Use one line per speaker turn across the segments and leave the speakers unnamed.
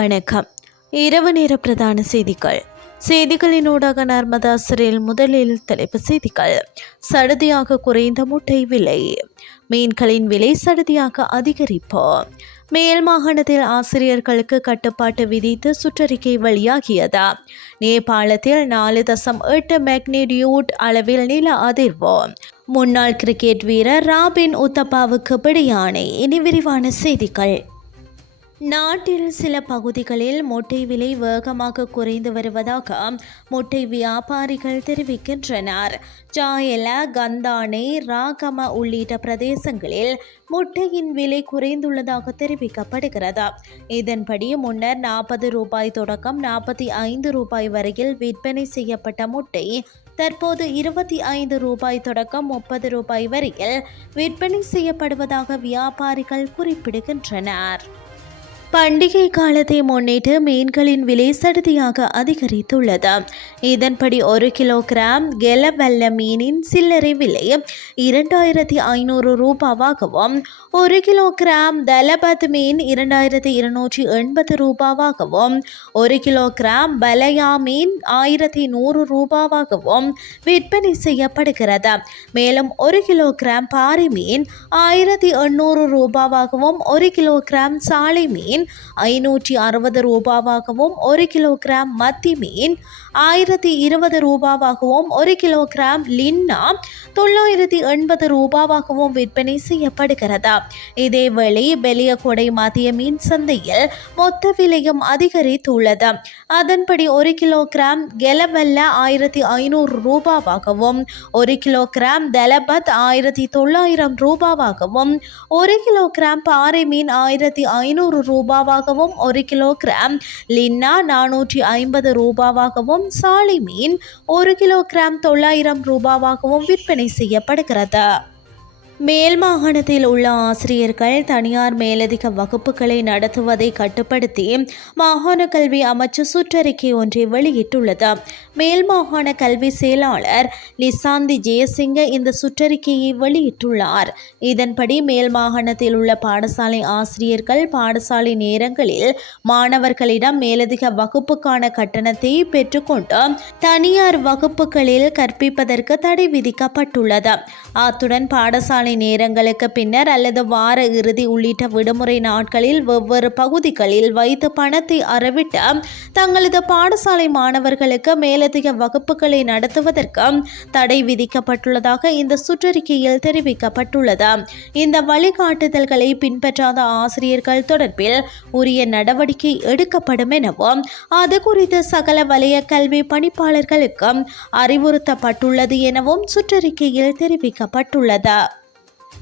வணக்கம். இரவு நேர பிரதான செய்திகள். செய்திகளினூடாக நர்மதா சிறையில் முதலில் தலைப்பு செய்திகள். சடுதியாக குறைந்த முட்டை விலை. மீன்களின் விலை சடுதியாக அதிகரிப்பு. மேல் மாகாணத்தில் ஆசிரியர்களுக்கு கட்டுப்பாட்டு விதித்து சுற்றறிக்கை வெளியாகியது நேபாளத்தில் நாலு தசம் எட்டு மேக்னிடியூட் அளவில் நில அதிர்வு. முன்னாள் கிரிக்கெட் வீரர் ராபின் உத்தப்பாவுக்கு பிடியானை இனி விரிவான செய்திகள். நாட்டில் சில பகுதிகளில் முட்டை விலை வேகமாக குறைந்து வருவதாக முட்டை வியாபாரிகள் தெரிவிக்கின்றனர். ஜாயல கந்தானே ராகம உள்ளிட்ட பிரதேசங்களில் முட்டையின் விலை குறைந்துள்ளதாக தெரிவிக்கப்படுகிறது. இதன்படி முன்னர் நாற்பது ரூபாய் தொடக்கம் நாற்பத்தி ஐந்து ரூபாய் வரையில் விற்பனை செய்யப்பட்ட முட்டை தற்போது இருபத்தி ஐந்து ரூபாய் தொடக்கம் முப்பது ரூபாய் வரையில் விற்பனை செய்யப்படுவதாக வியாபாரிகள் குறிப்பிடுகின்றனர். பண்டிகை காலத்தை முன்னிட்டு மீன்களின் விலை சடுதியாக அதிகரித்துள்ளது. இதன்படி ஒரு கிலோகிராம் கெலவெல்ல மீனின் சில்லறை விலை இரண்டாயிரத்தி ஐநூறு ரூபாவாகவும் ஒரு கிலோகிராம் தலபத் மீன் இரண்டாயிரத்தி இருநூற்றி எண்பது ரூபாவாகவும் ஒரு கிலோகிராம் பலயா மீன் ஆயிரத்தி நூறு ரூபாவாகவும் விற்பனை செய்யப்படுகிறது. மேலும் ஒரு கிலோகிராம் பாறை மீன் ஆயிரத்தி எண்ணூறு ரூபாவாகவும் ஒரு கிலோகிராம் சாலை மீன் மீன் ஐநூற்றி அறுபது ரூபாவாகவும் ஒரு கிலோகிராம் மத்தி மீன் ஆயிரத்தி இருபது ரூபாவாகவும் ஒரு கிலோகிராம் லின்னா தொள்ளாயிரத்தி எண்பது ரூபாவாகவும் விற்பனை செய்யப்படுகிறது. இதேவேளை கொடை மத்திய மீன் சந்தையில் மொத்த விலையும் அதிகரித்துள்ளது. அதன்படி ஒரு கிலோகிராம் கெலவெல்ல ஆயிரத்தி ஐநூறு ரூபாவாகவும் ஒரு கிலோகிராம் தலபத் ஆயிரத்தி தொள்ளாயிரம் ரூபாவாகவும் ஒரு கிலோகிராம் பாறை மீன் ஆயிரத்தி ஐநூறு ரூபாய் ரூபாவாகவும் ஒரு கிலோகிராம் லின்னா நானூற்றி ஐம்பது ரூபாவாகவும் சாலை மீன் ஒரு கிலோகிராம் தொள்ளாயிரம் ரூபாவாகவும் விற்பனை செய்யப்படுகிறது. மேல் மாகாணத்தில் உள்ள ஆசிரியர்கள் தனியார் மேலதிக வகுப்புகளை நடத்துவதை கட்டுப்படுத்தி மாகாண கல்வி அமைச்சு சுற்றறிக்கை ஒன்றை வெளியிட்டுள்ளது. மேல் மாகாண கல்வி செயலாளர் நிசாந்தி ஜெயசிங்க இந்த சுற்றறிக்கையை வெளியிட்டுள்ளார். இதன்படி மேல் மாகாணத்தில் உள்ள பாடசாலை ஆசிரியர்கள் பாடசாலை நேரங்களில் மாணவர்களிடம் மேலதிக வகுப்புக்கான கட்டணத்தை பெற்றுக்கொண்டு தனியார் வகுப்புகளில் கற்பிப்பதற்கு தடை விதிக்கப்பட்டுள்ளது. அத்துடன் பாடசாலை மணி நேரங்களுக்கு பின்னர் அல்லது வார இறுதி உள்ளிட்ட விடுமுறை நாட்களில் வெவ்வேறு பகுதிகளில் வைத்து பணத்தை அறவிட்டு தங்களது பாடசாலை மாணவர்களுக்கு மேலதிக வகுப்புகளை நடத்துவதற்கு தடை விதிக்கப்பட்டுள்ளதாக இந்த சுற்றறிக்கையில் தெரிவிக்கப்பட்டுள்ளது. இந்த வழிகாட்டுதல்களை பின்பற்றாத ஆசிரியர்கள் தொடர்பில் உரிய நடவடிக்கை எடுக்கப்படும் எனவும் அது குறித்து சகல வலய கல்வி பணிப்பாளர்களுக்கும் அறிவுறுத்தப்பட்டுள்ளது எனவும் சுற்றறிக்கையில் தெரிவிக்கப்பட்டுள்ளது.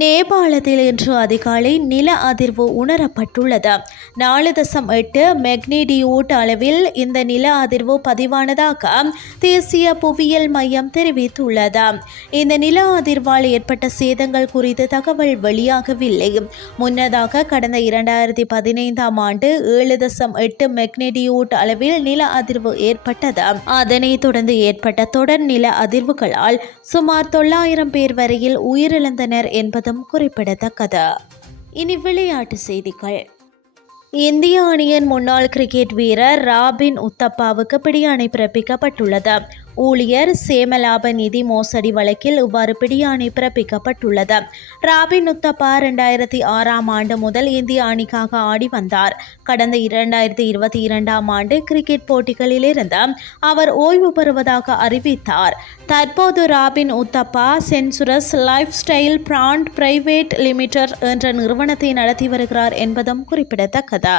நேபாளத்தில் இன்று அதிகாலை நில அதிர்வு உணரப்பட்டுள்ளது. நாலு தசம் எட்டு மெக்னிடியூட் அளவில் இந்த நில அதிர்வு பதிவானதாக தேசிய புவியியல் மையம் தெரிவித்துள்ளது. இந்த நில அதிர்வால் ஏற்பட்ட சேதங்கள் குறித்து தகவல் வெளியாகவில்லை. முன்னதாக கடந்த இரண்டாயிரத்தி பதினைந்தாம் ஆண்டு ஏழு தசம் எட்டு மெக்னிடியூட் அளவில் நில அதிர்வு ஏற்பட்டது. அதனைத் தொடர்ந்து ஏற்பட்ட தொடர் நில அதிர்வுகளால் சுமார் தொள்ளாயிரம் பேர் வரையில் உயிரிழந்தனர் என்பது என்பதும் குறிப்பிடத்தக்கது. இனி விளையாட்டு செய்திகள். இந்திய அணியின் முன்னாள் கிரிக்கெட் வீரர் ராபின் உத்தப்பாவுக்கு பிடியாணை பிறப்பிக்கப்பட்டுள்ளது. ஊழியர் சேமலாப நிதி மோசடி வழக்கில் இவ்வாறு பிடியாணை பிறப்பிக்கப்பட்டுள்ளது. ராபின் உத்தப்பா இரண்டாயிரத்தி ஆறாம் ஆண்டு முதல் இந்திய அணிக்காக ஆடி வந்தார். கடந்த இரண்டாயிரத்தி இருபத்தி இரண்டாம் ஆண்டு கிரிக்கெட் போட்டிகளிலிருந்து அவர் ஓய்வு பெறுவதாக அறிவித்தார். தற்போது Robin Uthappa Centaurus lifestyle brand private limited என்ற நிறுவனத்தை நடத்தி வருகிறார் என்பதும் குறிப்பிடத்தக்கது.